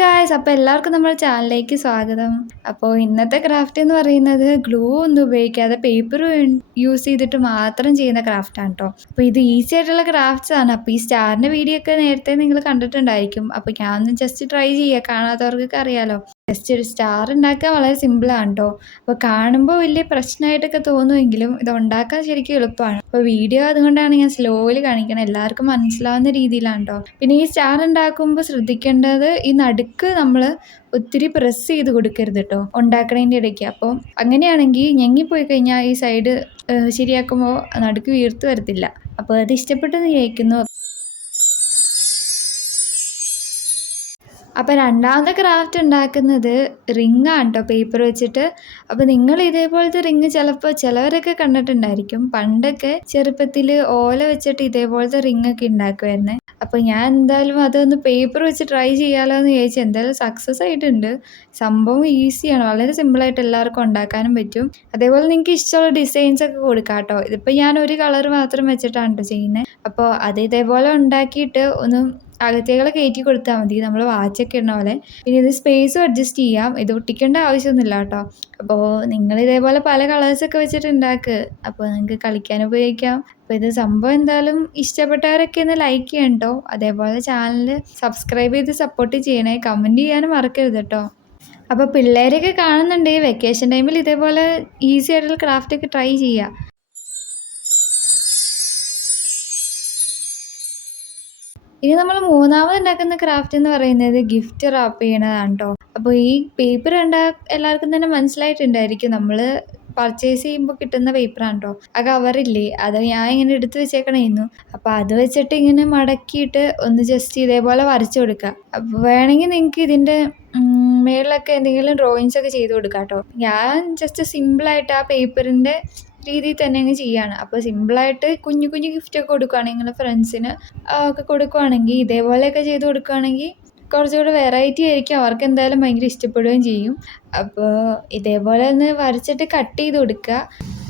Guys, അപ്പോൾ എല്ലാവർക്കും നമ്മുടെ ചാനലിലേക്ക് സ്വാഗതം. അപ്പോൾ ഇന്നത്തെ ക്രാഫ്റ്റ് എന്ന് പറയുന്നത് ഗ്ലൂ ഒന്നും ഉപയോഗിക്കാതെ പേപ്പർ യൂസ് ചെയ്തിട്ട് മാത്രം ചെയ്യുന്ന ക്രാഫ്റ്റാണ് കേട്ടോ. അപ്പോൾ ഇത് ഈസി ആയിട്ടുള്ള ക്രാഫ്റ്റ്സ് ആണ്. അപ്പോൾ ഈ സ്റ്റാറിൻ്റെ വീഡിയോ ഒക്കെ നേരത്തെ നിങ്ങൾ കണ്ടിട്ടുണ്ടായിരിക്കും. അപ്പോൾ ഞാനൊന്ന് ജസ്റ്റ് ട്രൈ ചെയ്യുക, കാണാത്തവർക്കൊക്കെ അറിയാലോ. ജസ്റ്റ് ഒരു സ്റ്റാർ ഉണ്ടാക്കാൻ വളരെ സിമ്പിളാണ് കേട്ടോ. അപ്പോൾ കാണുമ്പോൾ വലിയ പ്രശ്നമായിട്ടൊക്കെ തോന്നുമെങ്കിലും ഇത് ഉണ്ടാക്കാൻ ശരിക്കും എളുപ്പമാണ്. അപ്പോൾ വീഡിയോ അതുകൊണ്ടാണ് ഞാൻ സ്ലോയിൽ കാണിക്കുന്നത്, എല്ലാവർക്കും മനസ്സിലാവുന്ന രീതിയിലാണ് കേട്ടോ. പിന്നെ ഈ സ്റ്റാർ ഉണ്ടാക്കുമ്പോൾ ശ്രദ്ധിക്കേണ്ടത് ഈ നടുക്ക് നമ്മൾ ഒത്തിരി പ്രസ് ചെയ്ത് കൊടുക്കരുത് കേട്ടോ ഉണ്ടാക്കണതിൻ്റെ ഇടയ്ക്ക്. അപ്പോൾ അങ്ങനെയാണെങ്കിൽ ഞെങ്ങിപ്പോയി കഴിഞ്ഞാൽ ഈ സൈഡ് ശരിയാക്കുമ്പോൾ നടുക്ക് വീർത്ത് വരത്തില്ല. അപ്പോൾ അത് ഇഷ്ടപ്പെട്ടെന്ന് വിചാരിക്കുന്നു. അപ്പോൾ രണ്ടാമത്തെ ക്രാഫ്റ്റ് ഉണ്ടാക്കുന്നത് റിങ്ങാണ് കേട്ടോ, പേപ്പർ വെച്ചിട്ട്. അപ്പോൾ നിങ്ങൾ ഇതേപോലത്തെ റിങ് ചിലപ്പോൾ ചിലവരൊക്കെ കണ്ടിട്ടുണ്ടായിരിക്കും. പണ്ടൊക്കെ ചെറുപ്പത്തിൽ ഓല വെച്ചിട്ട് ഇതേപോലത്തെ റിങ്ങൊക്കെ ഉണ്ടാക്കുമായിരുന്നു. അപ്പോൾ ഞാൻ എന്തായാലും അതൊന്ന് പേപ്പർ വെച്ച് ട്രൈ ചെയ്യാമല്ലോ എന്ന് വിചാരിച്ചു. എന്തായാലും സക്സസ് ആയിട്ടുണ്ട്. സംഭവം ഈസിയാണ്, വളരെ സിമ്പിളായിട്ട് എല്ലാവർക്കും ഉണ്ടാക്കാനും പറ്റും. അതേപോലെ നിങ്ങൾക്ക് ഇഷ്ടമുള്ള ഡിസൈൻസ് ഒക്കെ കൊടുക്കാം കേട്ടോ. ഇതിപ്പോൾ ഞാൻ ഒരു കളർ മാത്രം വെച്ചിട്ടാണ് കേട്ടോ ചെയ്യുന്നത്. അപ്പോൾ അത് ഇതേപോലെ ഉണ്ടാക്കിയിട്ട് ഒന്ന് അകത്തേകളെ കയറ്റി കൊടുത്താൽ മതി, നമ്മൾ വാച്ചൊക്കെ ഇടുന്ന പോലെ. പിന്നെ ഇത് സ്പേസും അഡ്ജസ്റ്റ് ചെയ്യാം, ഇത് ഒട്ടിക്കേണ്ട ആവശ്യമൊന്നുമില്ല കേട്ടോ. അപ്പോൾ നിങ്ങൾ ഇതേപോലെ പല കളേഴ്സൊക്കെ വെച്ചിട്ട് ഉണ്ടാക്കുക, അപ്പോൾ നിങ്ങൾക്ക് കളിക്കാൻ ഉപയോഗിക്കാം. അപ്പോൾ ഇത് സംഭവം എന്തായാലും ഇഷ്ടപ്പെട്ടവരൊക്കെ ഒന്ന് ലൈക്ക് ചെയ്യണം കേട്ടോ. അതേപോലെ ചാനൽ സബ്സ്ക്രൈബ് ചെയ്ത് സപ്പോർട്ട് ചെയ്യണേ, കമൻറ്റ് ചെയ്യാനും മറക്കരുത് കേട്ടോ. അപ്പോൾ പിള്ളേരൊക്കെ കാണുന്നുണ്ടെങ്കിൽ വെക്കേഷൻ ടൈമിൽ ഇതേപോലെ ഈസി ആയിട്ടുള്ള ക്രാഫ്റ്റൊക്കെ ട്രൈ ചെയ്യുക. ഇനി നമ്മൾ മൂന്നാമത് ഉണ്ടാക്കുന്ന ക്രാഫ്റ്റ് എന്ന് പറയുന്നത് ഗിഫ്റ്റ് റാപ്പ് ചെയ്യണതാണ് കേട്ടോ. അപ്പോൾ ഈ പേപ്പർ എല്ലാവർക്കും തന്നെ മനസ്സിലായിട്ടുണ്ടായിരിക്കും, നമ്മൾ പർച്ചേസ് ചെയ്യുമ്പോൾ കിട്ടുന്ന പേപ്പറാണ് കേട്ടോ. ആ കവറില്ലേ, അത് ഞാൻ ഇങ്ങനെ എടുത്ത് വെച്ചേക്കണേന്നു. അപ്പോൾ അത് വെച്ചിട്ട് ഇങ്ങനെ മടക്കിയിട്ട് ഒന്ന് ജസ്റ്റ് ഇതേപോലെ വരച്ചു കൊടുക്കുക. അപ്പോൾ വേണമെങ്കിൽ നിങ്ങൾക്ക് ഇതിൻ്റെ മേളിലൊക്കെ എന്തെങ്കിലും ഡ്രോയിങ്സ് ഒക്കെ ചെയ്ത് കൊടുക്കാം കേട്ടോ. ഞാൻ ജസ്റ്റ് സിമ്പിളായിട്ട് ആ പേപ്പറിൻ്റെ രീതിയിൽ തന്നെ അങ്ങ് ചെയ്യാണ്. അപ്പോൾ സിമ്പിളായിട്ട് കുഞ്ഞു കുഞ്ഞു ഗിഫ്റ്റൊക്കെ കൊടുക്കുകയാണെങ്കിൽ നിങ്ങളുടെ ഫ്രണ്ട്സിന് ഒക്കെ കൊടുക്കുകയാണെങ്കിൽ ഇതേപോലെയൊക്കെ ചെയ്ത് കൊടുക്കുകയാണെങ്കിൽ കുറച്ചുകൂടെ വെറൈറ്റി ആയിരിക്കും, അവർക്ക് എന്തായാലും ഭയങ്കര ഇഷ്ടപ്പെടുകയും ചെയ്യും. അപ്പോൾ ഇതേപോലെ ഒന്ന് വരച്ചിട്ട് കട്ട് ചെയ്ത് കൊടുക്കുക.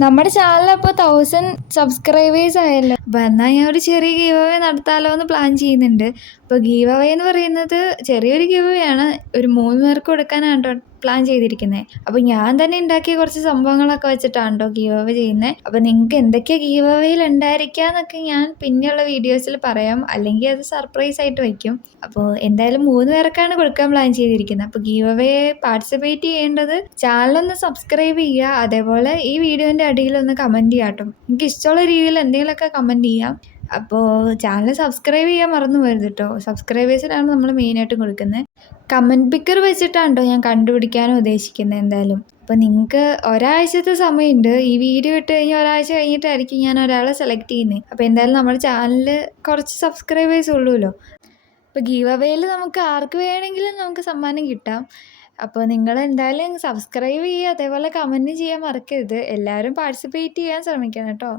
നമ്മുടെ ചാനൽ അപ്പോൾ 1000 സബ്സ്ക്രൈബേഴ്സ് ആയല്ലോ. അപ്പോൾ എന്നാൽ ഞാൻ ഒരു ചെറിയ ഗീവ് അവേ നടത്താമല്ലോ എന്ന് പ്ലാൻ ചെയ്യുന്നുണ്ട്. അപ്പോൾ ഗീവ് അവേ എന്ന് പറയുന്നത് ചെറിയൊരു ഗീവ് അവേ ആണ്, ഒരു 3 പേർക്ക് കൊടുക്കാനാണ് കേട്ടോ പ്ലാൻ ചെയ്തിരിക്കുന്നത്. അപ്പോൾ ഞാൻ തന്നെ ഉണ്ടാക്കിയ കുറച്ച് സംഭവങ്ങളൊക്കെ വെച്ചിട്ടാണ് കേട്ടോ ഗീവ് അവേ ചെയ്യുന്നത്. അപ്പോൾ നിങ്ങൾക്ക് എന്തൊക്കെയാണ് ഗീവ് അവേയിൽ ഉണ്ടായിരിക്കുക എന്നൊക്കെ ഞാൻ പിന്നെയുള്ള വീഡിയോസിൽ പറയാം, അല്ലെങ്കിൽ അത് സർപ്രൈസ് ആയിട്ട് വയ്ക്കും. അപ്പോൾ എന്തായാലും 3 പേർക്കാണ് കൊടുക്കാൻ പ്ലാൻ ചെയ്തിരിക്കുന്നത്. അപ്പോൾ ഗീവ് അവേ പാർട്ടിസിപ്പേറ്റ് ചെയ്യേണ്ടത് ചാനലൊന്ന് സബ്സ്ക്രൈബ് ചെയ്യുക, അതേപോലെ ഈ വീഡിയോൻ്റെ അടിയിലൊന്ന് കമൻറ്റ് ചെയ്യാം കേട്ടോ. എനിക്ക് ഇഷ്ടമുള്ള രീതിയിൽ എന്തെങ്കിലുമൊക്കെ കമൻറ്റ് ചെയ്യാം. അപ്പോൾ ചാനൽ സബ്സ്ക്രൈബ് ചെയ്യാൻ മറന്നു പോകരുത് കേട്ടോ. സബ്സ്ക്രൈബേഴ്സിനാണ് നമ്മൾ മെയിനായിട്ടും കൊടുക്കുന്നത്. കമൻറ്റ് പിക്കർ വെച്ചിട്ടാണ് കേട്ടോ ഞാൻ കണ്ടുപിടിക്കാനും ഉദ്ദേശിക്കുന്നത് എന്തായാലും. അപ്പോൾ നിങ്ങൾക്ക് ഒരാഴ്ചത്തെ സമയമുണ്ട്, ഈ വീഡിയോ ഇട്ട് കഴിഞ്ഞാൽ ഒരാഴ്ച കഴിഞ്ഞിട്ടായിരിക്കും ഞാൻ ഒരാളെ സെലക്ട് ചെയ്യുന്നത്. അപ്പോൾ എന്തായാലും നമ്മുടെ ചാനലിൽ കുറച്ച് സബ്സ്ക്രൈബേഴ്സ് ഉള്ളൂല്ലോ. അപ്പോൾ ഗീവ് അവേയിൽ നമുക്ക് ആർക്ക് വേണമെങ്കിലും നമുക്ക് സമ്മാനം കിട്ടാം. അപ്പോൾ നിങ്ങൾ എന്തായാലും സബ്സ്ക്രൈബ് ചെയ്യുക, അതേപോലെ കമൻറ്റ് ചെയ്യാൻ മറക്കരുത്. എല്ലാവരും പാർട്ടിസിപ്പേറ്റ് ചെയ്യാൻ ശ്രമിക്കണം കേട്ടോ.